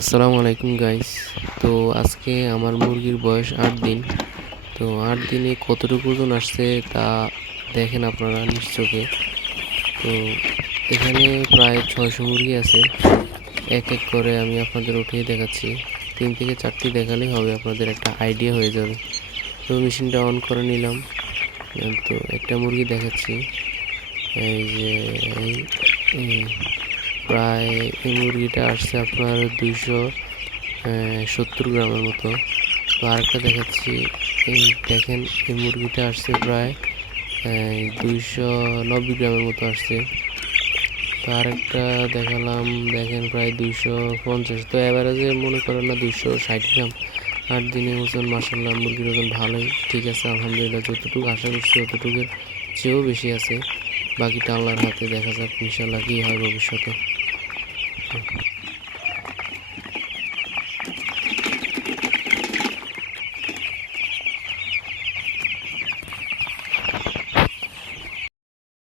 আসসালামু আলাইকুম গাইস তো আজকে আমার মুরগির বয়স আট দিন। তো আট দিনে কতটুকু ওজন আসছে তা দেখেন আপনারা নিশ্চয়কে তো এখানে প্রায় ছয়শো মুরগি আছে। এক এক করে আমি আপনাদের উঠিয়ে দেখাচ্ছি। তিন থেকে চারটি দেখালেই হবে, আপনাদের একটা আইডিয়া হয়ে যাবে। তো মেশিনটা অন করে নিলাম। তো একটা মুরগি দেখাচ্ছি। এই যে এই প্রায় এই মুরগিটা আসছে আপনার দুইশো সত্তর গ্রামের মতো। তো আরেকটা দেখাচ্ছি। এই দেখেন, এই মুরগিটা আসছে প্রায় দুইশো নব্বই গ্রামের মতো আসছে। তো আরেকটা দেখালাম, দেখেন প্রায় দুইশো পঞ্চাশ। তো অ্যাভারেজে মনে করেন না দুইশো ষাট গ্রাম। আট দিনে ওজন মাসাল্লাহ মুরগির ওজন ভালোই। ঠিক আছে, আলহামদুলিল্লাহ, যতটুকু আশা করছি, ততটুকুর চেয়েও বেশি আছে। বাকিটা আল্লাহর হাতে দেখা যাক ইনশাল্লাহ কী হয় ভবিষ্যতে।